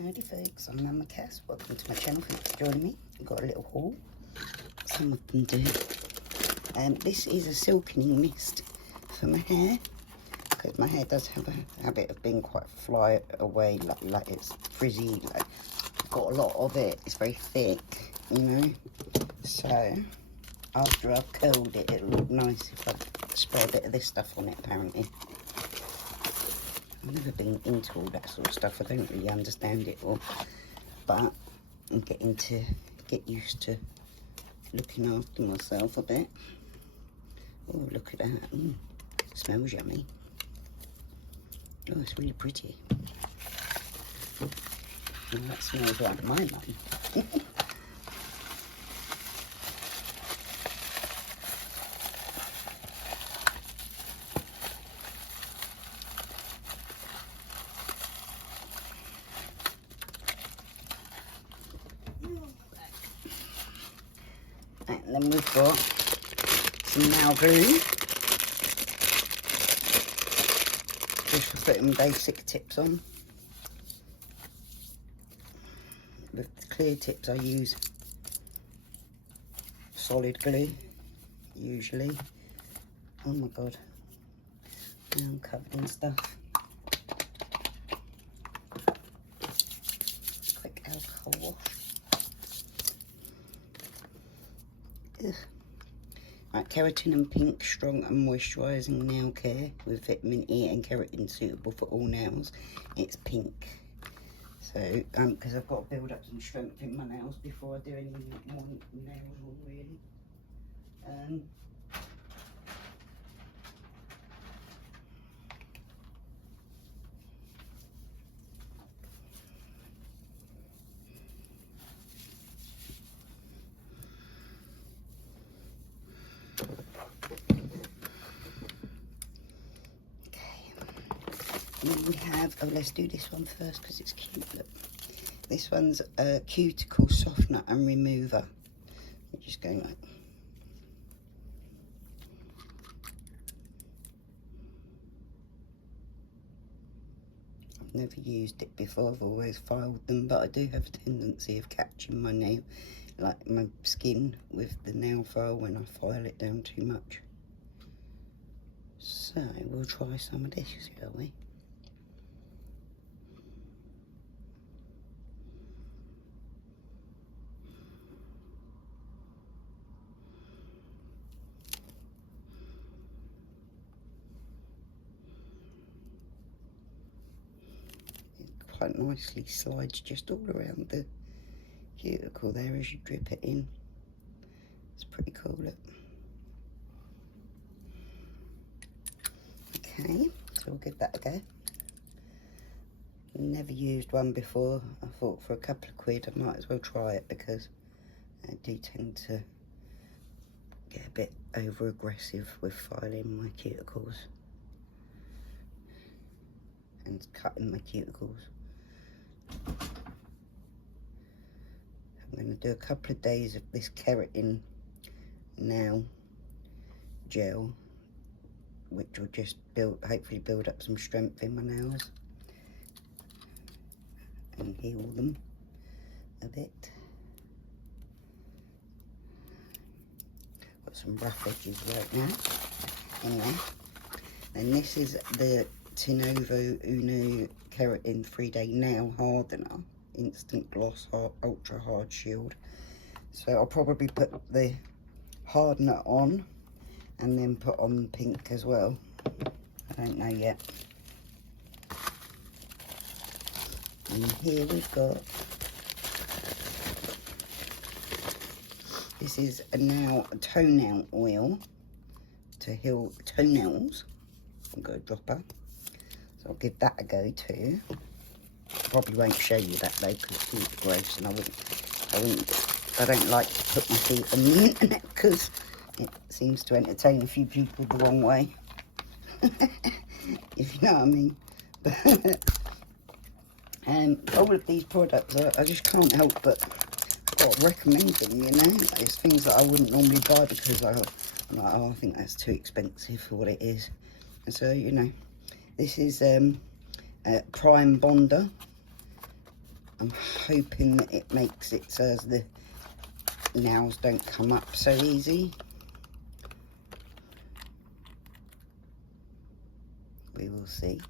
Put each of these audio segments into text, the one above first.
Howdy folks, I'm MammaCass. Welcome to my channel. Thanks for joining me. I've got a little haul. Some of them do. This is a silkening mist for my hair, because my hair does have a habit of being quite fly away, like it's frizzy, like I've got a lot of it. It's very thick, you know. So after I've curled it, it'll look nice if I spray a bit of this stuff on it, apparently. I've never been into all that sort of stuff. I don't really understand it all, but I'm getting to get used to looking after myself a bit. Oh, look at that. Smells yummy. Oh, it's really pretty. Oh, that smells like my mum. And then we've got some nail glue, just for putting basic tips on. With the clear tips I use solid glue, usually. Oh my god, now I'm covered in stuff. Quick alcohol wash. Ugh. Right, keratin and pink, strong and moisturising nail care with vitamin E and keratin suitable for all nails. It's pink. So, because I've got to build up some strength in my nails before I do any more nails on, really. And then we have, oh, let's do this one first because it's cute. Look, this one's a cuticle softener and remover. I'm just going like, I've never used it before. I've always filed them, but I do have a tendency of catching my nail, like my skin, with the nail file when I file it down too much. So we'll try some of this, shall we? Quite nicely slides just all around the cuticle there as you drip it in. It's pretty cool, look. Okay, so we'll give that a go. Never used one before. I thought for a couple of quid I might as well try it, because I do tend to get a bit over aggressive with filing my cuticles and cutting my cuticles. I'm going to do a couple of days of this keratin nail gel, which will just hopefully build up some strength in my nails and heal them a bit. Got some rough edges right now. Anyway, and this is the Temu Uno Keratin 3-Day Nail Hardener Instant Gloss Ultra Hard Shield. So I'll probably put the hardener on and then put on pink as well. I don't know yet. And here we've got, this is a toenail oil to heal toenails. I've got a dropper, so I'll give that a go too. Probably won't show you that though, because it's too gross, and I don't like to put my feet on the internet because it seems to entertain a few people the wrong way. If you know what I mean. But all of these products, I just can't help but recommend them, you know. It's things that I wouldn't normally buy because I'm like, oh, I think that's too expensive for what it is. And so, you know, this is Prime Bonder I'm hoping that it makes it so as the nails don't come up so easy. We will see.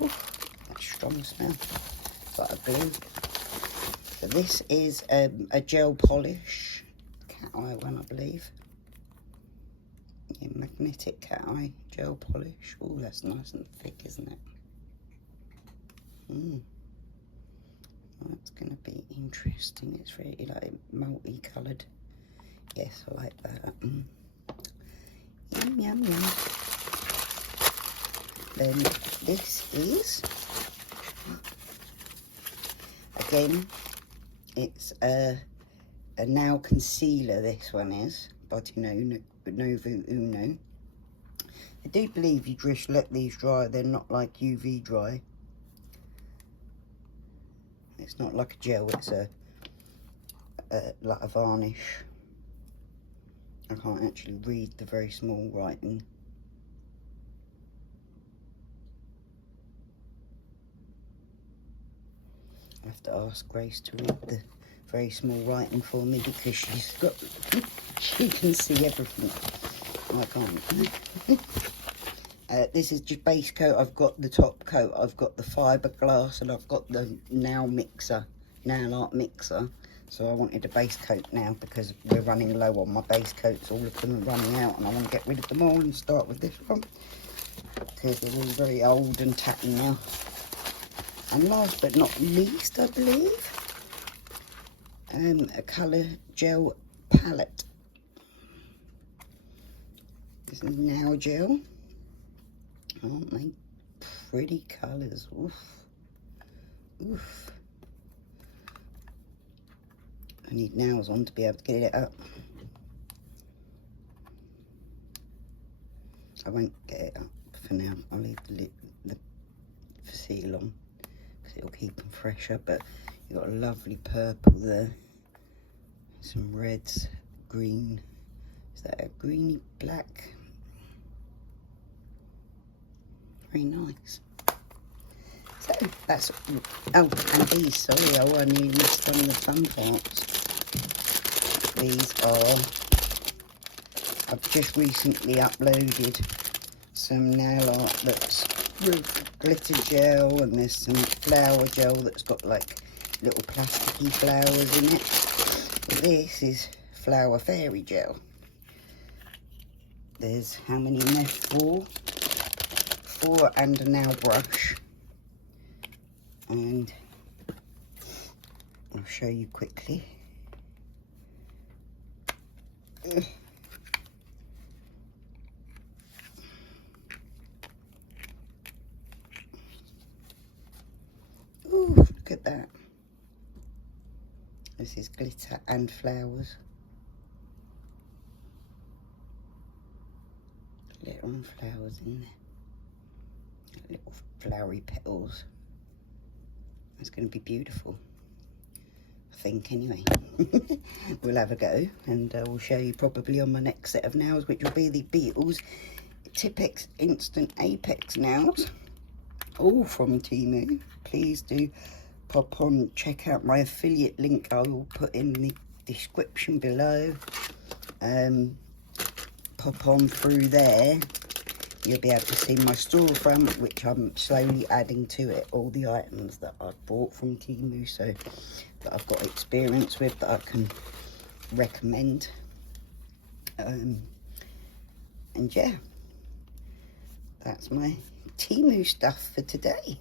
Oh, that's strong smell. It's like a glue. So this is a gel polish, cat eye one, I believe. Yeah, magnetic cat eye gel polish. Oh, that's nice and thick, isn't it? That's going to be interesting. It's really like multicoloured. Yes, I like that. Yum, yum, yum. Then this is, again, it's a nail concealer. This one is by Temu, Novo Uno. I do believe you just let these dry. They're not like UV dry. It's not like a gel. It's like a varnish. I can't actually read the very small writing. I have to ask Grace to read the very small writing for me because she can see everything. I can't. This is just base coat. I've got the top coat. I've got the fiberglass, and I've got the nail art mixer. So I wanted a base coat now because we're running low on my base coats. All of them are running out, and I want to get rid of them all and start with this one because they're all very old and tatty now. And last but not least, I believe, a colour gel palette. This is nail gel. Aren't they pretty colours? Oof. Oof. I need nails on to be able to get it up. I won't get it up for now. I'll leave the seal on because it'll keep them fresher. But you've got a lovely purple there. Some reds, green. Is that a greeny black? Very nice. So that's, oh, and these, sorry, I nearly missed on the fun parts. These are, I've just recently uploaded some nail art that's with glitter gel, and there's some flower gel that's got like little plasticky flowers in it. But this is flower fairy gel. There's how many in there? Four and a nail brush. And I'll show you quickly. Ooh, look at that. This is glitter and flowers. Glitter and flowers in there. Little flowery petals. It's going to be beautiful, I think, anyway. We'll have a go, and we'll show you probably on my next set of nails, which will be the Beetles Tipex Instant Apex nails, all from Temu. Please do pop on, check out my affiliate link. I will put in the description below. Pop on through there. You'll be able to see my storefront, which I'm slowly adding to it, all the items that I've bought from Temu, so that I've got experience with, that I can recommend. And yeah, that's my Temu stuff for today.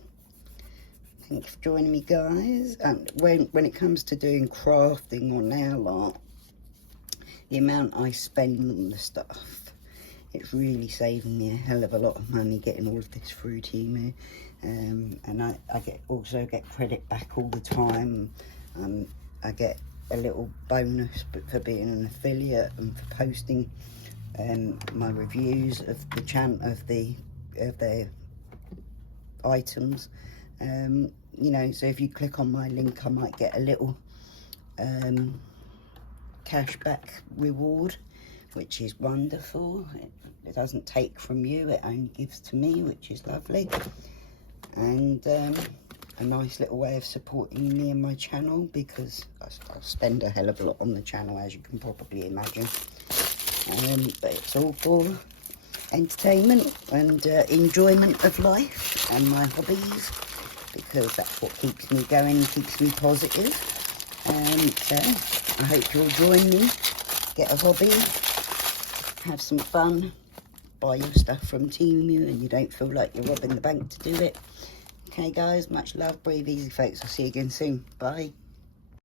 Thank you for joining me, guys. And when it comes to doing crafting or nail art, the amount I spend on the stuff, it's really saving me a hell of a lot of money getting all of this through Temu. And I also get credit back all the time. I get a little bonus for being an affiliate and for posting my reviews of their items. You know, so if you click on my link, I might get a little cashback reward, which is wonderful. It doesn't take from you, it only gives to me, which is lovely. And a nice little way of supporting me and my channel, because I spend a hell of a lot on the channel, as you can probably imagine. But it's all for entertainment and enjoyment of life and my hobbies, because that's what keeps me going, keeps me positive. So I hope you'll join me, get a hobby, have some fun, buy your stuff from Temu and you don't feel like you're robbing the bank to do it. Okay guys, much love, breathe easy folks, I'll see you again soon, bye.